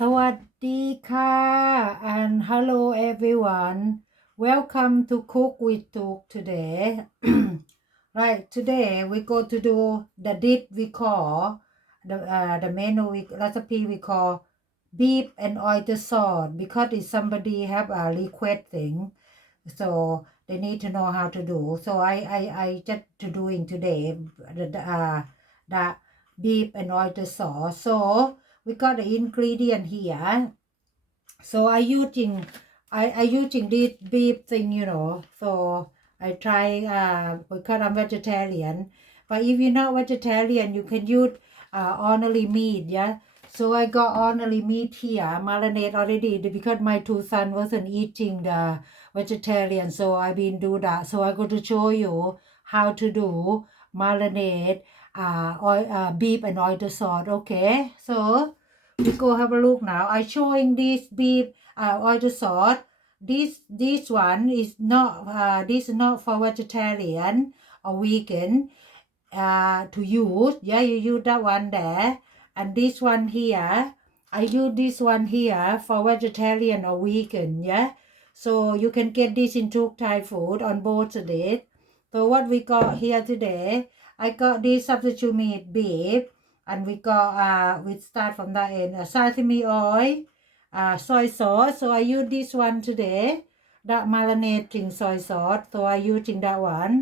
สวัสดีค่ะ and hello everyone. Welcome to Cook with Tuk today. Right, today we go to do the dish we call the menu recipe we call beef and oyster sauce because if somebody have a request thing, so they need to know how to do. So I just to doing today the beef and oyster sauce. So we got the ingredient here. So I using this beef thing, So I try because I'm vegetarian. But if you're not vegetarian, you can use ordinary meat, yeah. So I got ordinary meat here, marinate already because my two son wasn't eating the vegetarian, so I've been do that. So I'm going to show you how to do marinate beef and oyster sauce. Okay, so we go have a look now. I showing this beef oyster sauce. This one is not this is not for vegetarian or vegan to use. Yeah, you use that one there, and this one here. I use this one here for vegetarian or vegan. Yeah, so you can get this in Tuk Thai food on both of it. So what we got here today, I got this substitute meat beef, and we got we start from that end sesame oil, soy sauce. So I use this one today, that marinating soy sauce. So I using that one,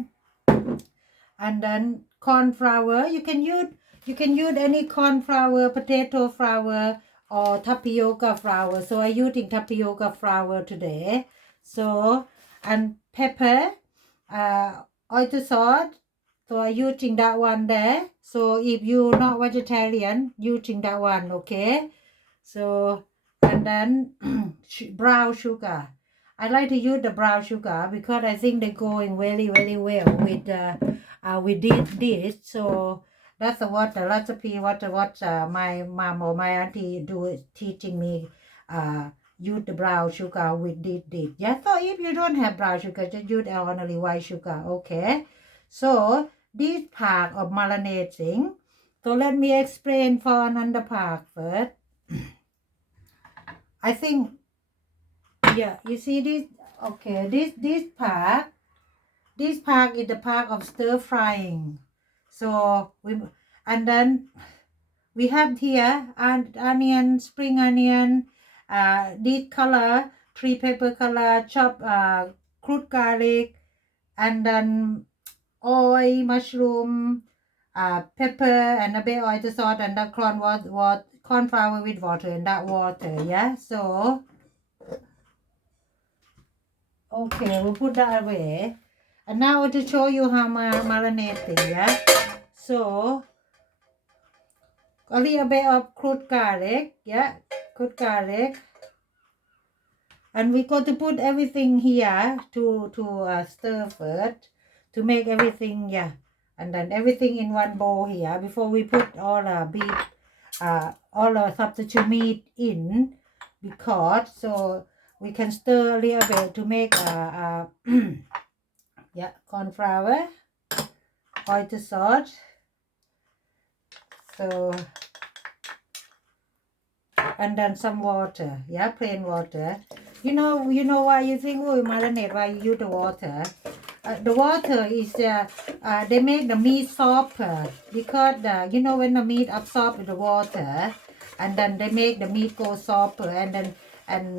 and then corn flour. You can use any corn flour, potato flour, or tapioca flour. So I using tapioca flour today. So and pepper, oyster sauce. So I using that one there. So if you're not vegetarian, using that one, okay? So and then brown sugar. I like to use the brown sugar because I think they're going very very well with this. So that's what the recipe. What my mom or my auntie do teaching me. Use the brown sugar with this. Yeah. So if you don't have brown sugar, just use ordinary white sugar. Okay. So this part of marinating. So let me explain for another part first. I think, yeah, you see this, okay, this part is the part of stir frying. So and then we have here onion, spring onion, this color, three pepper color, chopped crude garlic, and then oil, mushroom, pepper, and a bit oyster sauce, and the corn flour with water, and that water, yeah. So okay, we'll put that away. And now to show you how marinating, yeah. So a little bit of crude garlic, yeah, crude garlic. And we got to put everything here to stir first to make everything, yeah. And then everything in one bowl here before we put all the beef, all the substitute meat in, because so we can stir a little bit to make yeah, corn flour, oyster sauce. So and then some water, yeah, plain water. You know why you think, oh, marinate, why you use the water? The water is they make the meat softer because when the meat absorbs the water, and then they make the meat go softer, and then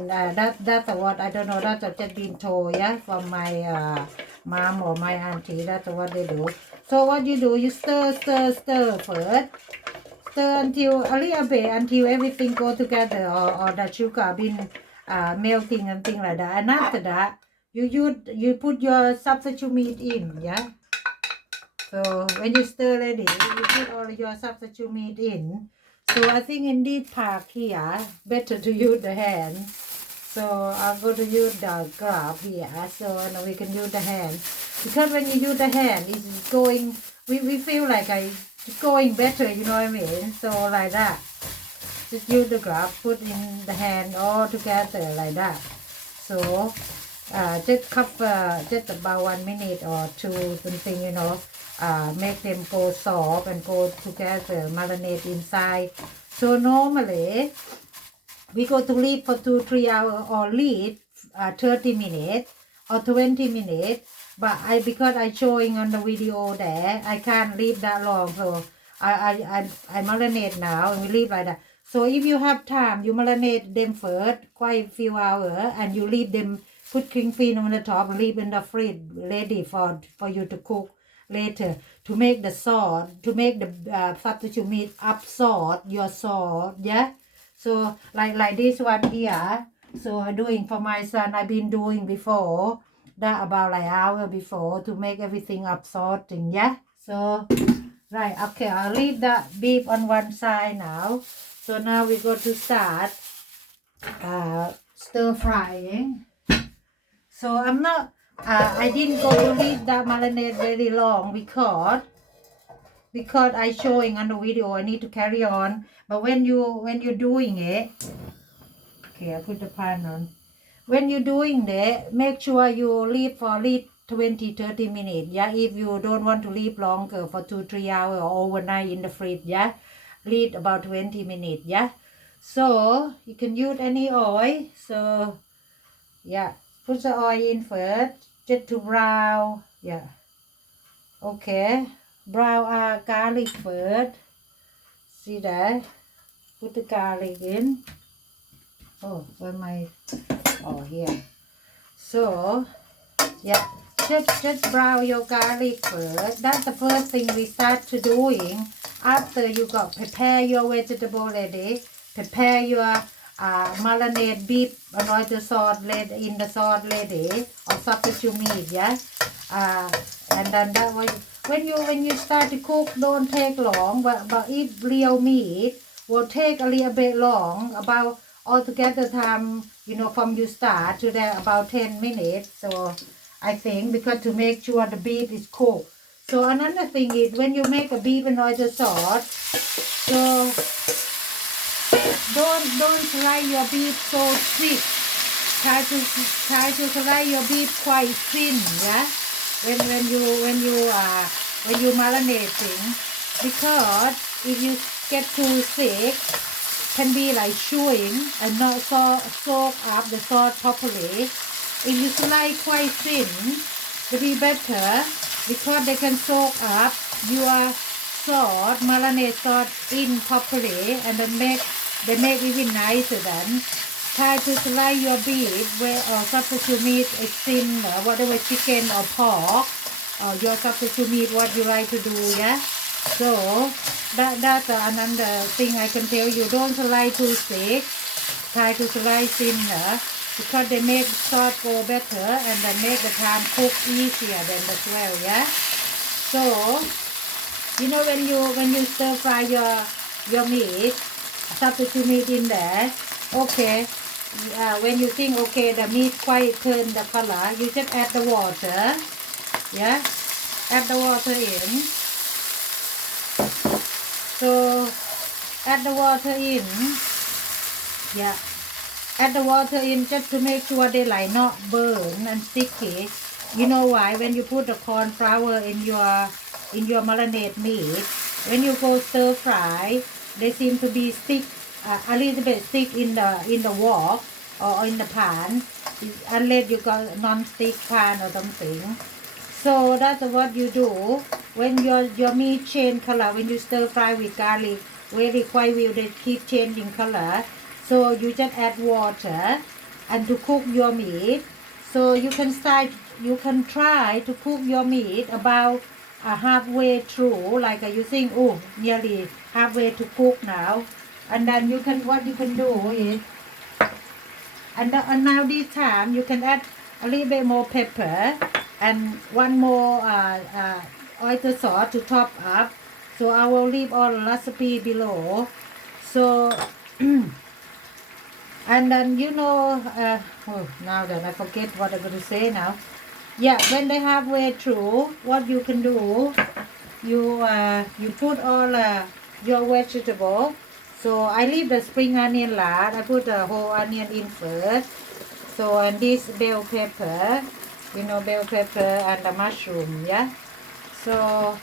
that's what I don't know. That's what just been told, yeah, from my mom or my auntie. That's what they do. So what you do, you stir first. Stir until a little bit until everything go together, or the sugar been melting and things like that. And after that, you put your substitute meat in, yeah. So when you stir ready, you put all your substitute meat in. So I think in this part here, better to use the hand. So I'm going to use the glove here. So and we can use the hand, because when you use the hand, it's going. We feel like it's going better. You know what I mean? So like that. Just use the glove, put in the hand all together like that. So just cover just about 1 minute or two, something, make them go soft and go together, marinate inside. So normally we go to leave for 2-3 hours or leave 30 minutes or 20 minutes. But because I showing on the video there, I can't leave that long. So I marinate now and we leave like that. So if you have time, you marinate them first, quite a few hours, and you leave them, put king fin on the top, leave in the fridge, ready for you to cook later. To make the sauce, to make the substitute meat absorb your sauce, yeah? So like this one here, so I'm doing for my son, I've been doing before, that about like hour before to make everything absorbing, yeah? So, right, okay, I'll leave that beef on one side now. So now we go to start stir frying. So I'm not, I didn't go to leave that marinade very long because I showing on the video, I need to carry on. But when you're doing it, okay, I put the pan on. When you're doing that, make sure you leave for at least 20-30 minutes, yeah? If you don't want to leave longer for 2-3 hours or overnight in the fridge, yeah? Leave about 20 minutes, yeah? So, you can use any oil. So, yeah, put the oil in first, just to brown, yeah. Okay, brown garlic first. See that? Put the garlic in. Oh, where my, oh, here. So, yeah, just brown your garlic first. That's the first thing we start to doing. After you got prepare your vegetable ready, prepare your marinade beef and oyster sauce ready, in the sauce ready, or substitute meat, yeah. And then that way, when you start to cook, don't take long. But if real meat will take a little bit long, about altogether time, you know, from you start to there about 10 minutes. So I think because to make sure the beef is cooked. So another thing is when you make a beef and oyster sauce, so don't fry your beef so thick. Try to fry your beef quite thin, yeah. When you marinating, because if you get too thick, can be like chewing and not soak up the sauce properly. If you slice quite thin, to be better, because they can soak up your sauce, marinade sauce in properly, and they make even nicer then. Try to slice your beef or substitute meat is thin, whatever chicken or pork, or your substitute meat, what you like to do, yeah? So, that's another thing I can tell you. Don't slice too thick. Try to slice thinner, because they make sauce go better and they make the time cook easier than as well, yeah? So, you know when you stir fry your meat, substitute meat in there, okay, when you think, okay, the meat quite turn the color, you just add the water, yeah? Add the water in. So, add the water in, yeah. Add the water in just to make sure they like not burn and sticky. You know why? When you put the cornflour in your marinade meat, when you go stir fry, they seem to be stick a little bit stick in the wok or in the pan, unless you got non-stick pan or something. So that's what you do when your meat change color. When you stir fry with garlic, very quite will they keep changing color. So you just add water and to cook your meat. So you can try to cook your meat about halfway through, like you think, oh, nearly halfway to cook now. And then what you can do is, and now this time you can add a little bit more pepper and one more oyster sauce to top up. So I will leave all the recipe below. So and then oh, now then I forget what I'm going to say now. Yeah, when they halfway through, what you can do, you put all your vegetable. So I leave the spring onion last. I put the whole onion in first. So, and this bell pepper, bell pepper and the mushroom, yeah. So,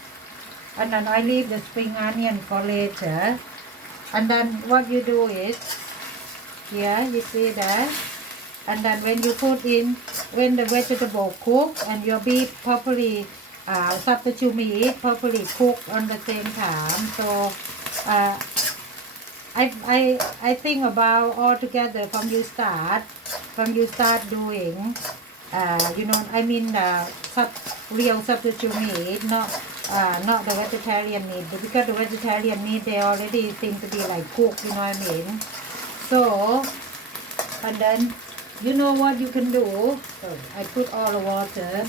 and then I leave the spring onion for later. And then what you do is, Yeah, you see that? And then when you put in, when the vegetable cook and your beef properly, substitute meat properly cook on the same time. So uh, I think about all together from you start doing, you know, I mean, real substitute meat, not the vegetarian meat, but because the vegetarian meat they already seem to be like cooked, you know what I mean? So, and then you know what you can do. So I put all the water.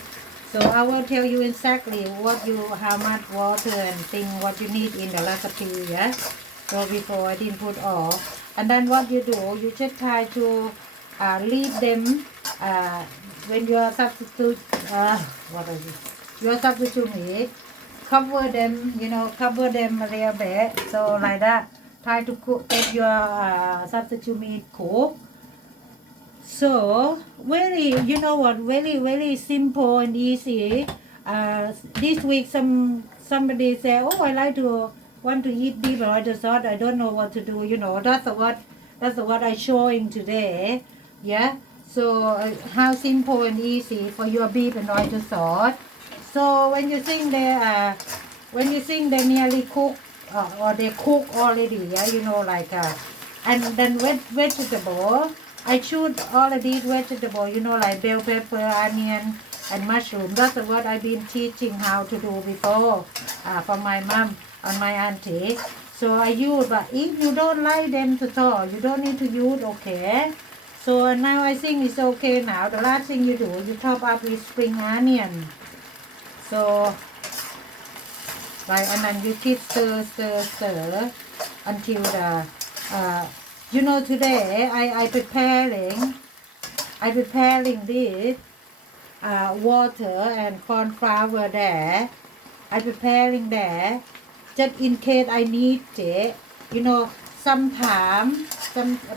So I will tell you exactly how much water and thing what you need in the recipe, yeah. So before I didn't put all, and then what you do, you just try to leave them when you are substitute. What is it? Your substitute meat. Cover them, you know, cover them a little bit. So like that. Try to cook, get your substitute meat cooked. So very, you know what, very simple and easy. This week somebody say, oh, I like to want to eat beef and oyster sauce. I don't know what to do. You know, that's what I showing today. Yeah. So how simple and easy for your beef and oyster sauce. So when you think they nearly cook or they cook already, yeah, you know, like and then vegetable. I choose all of these vegetables, you know, like bell pepper, onion, and mushroom. That's what I've been teaching how to do before from my mom and my auntie. So I use, but if you don't like them at all, you don't need to use, okay? So now I think it's okay now. The last thing you do, you top up with spring onion. So, right, and then you keep stir until the, you know, today I preparing this water and cornflour there. I preparing there just in case I need it. You know,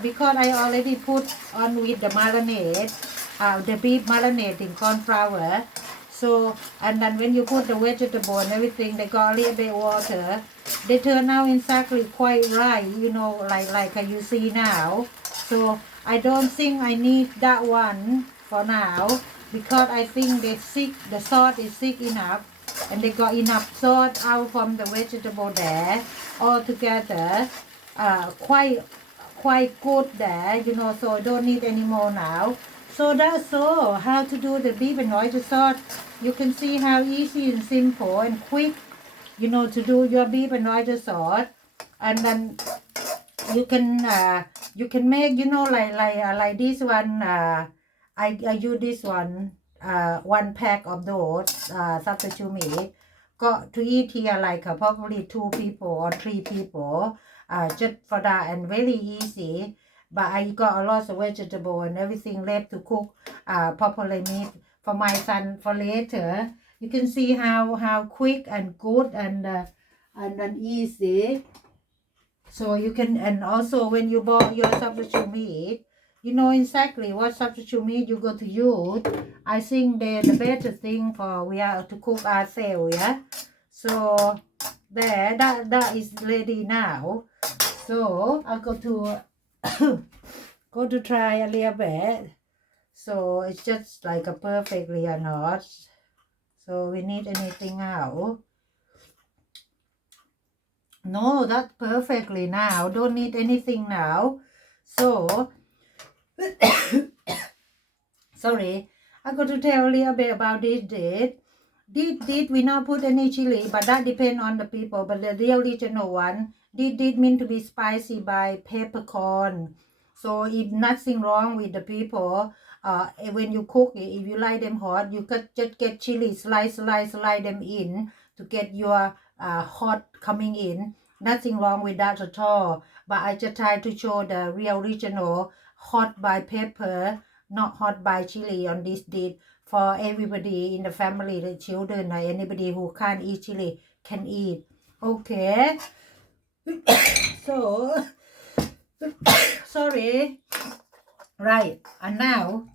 because I already put on with the marinade, the beef marinade in cornflour. So, and then when you put the vegetable and everything, they got a little bit water. They turn out exactly quite right, you know, like you see now. So I don't think I need that one for now because I think the salt is thick enough and they got enough salt out from the vegetable there all together. Quite good there, you know, so I don't need any more now. So that's all how to do the beef and oyster sauce. You can see how easy and simple and quick, you know, to do your beef and oyster sauce. And then you can make, you know, like this one. I use this one. 1 pack of those substitute meat. Got to eat here like probably 2 people or 3 people. Just for that and very easy. But I got a lot of vegetable and everything left to cook properly meat for my son for later. You can see how quick and good and then easy. So you can, and also when you bought your substitute meat, you know exactly what substitute meat you go to use. I think the better thing for we are to cook ourselves, yeah. So there, that is ready now. So I go to go to try a little bit. So it's just like a perfectly or not. So we need anything out. No, that's perfectly now. Don't need anything now. So, sorry, I got to tell a little bit about this dish. Did we not put any chili, but that depends on the people. But the real original one, did mean to be spicy by peppercorn. So if nothing wrong with the people, when you cook it, if you like them hot, you could just get chili, slice them in to get your hot coming in. Nothing wrong with that at all. But I just try to show the real original hot by pepper, not hot by chili on this dish. For everybody in the family, the children or anybody who can't eat chili can eat. Okay. So, sorry. Right. And now,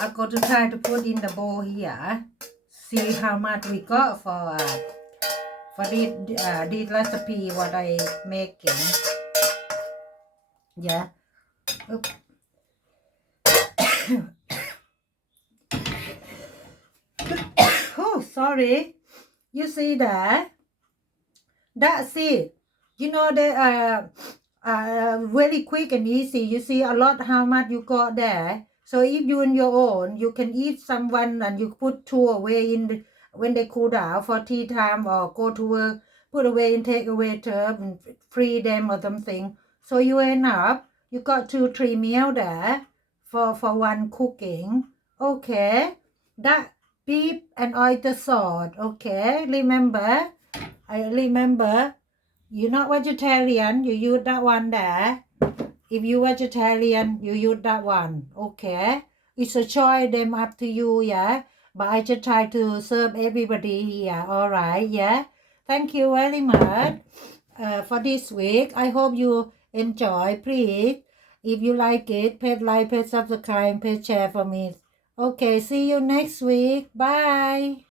I'm going to try to put in the bowl here. See how much we got for this recipe what I making. Yeah. Oops. Oh, sorry. You see that? That's it. You know they very quick and easy. You see a lot how much you got there. So if you on your own, you can eat someone and you put two away in the, when they cool down for tea time or go to work, put away and take away tub and free them or something. So you end up, you got 2-3 meal there for one cooking. Okay, that beef and oyster sauce. Okay, remember, I remember you're not vegetarian, you use that one there. If you vegetarian, you use that one. Okay. It's a choice, them up to you, yeah. But I just try to serve everybody here. All right, yeah. Thank you very much for this week. I hope you enjoy. Please, if you like it, please like, please subscribe, please share for me. Okay, see you next week. Bye.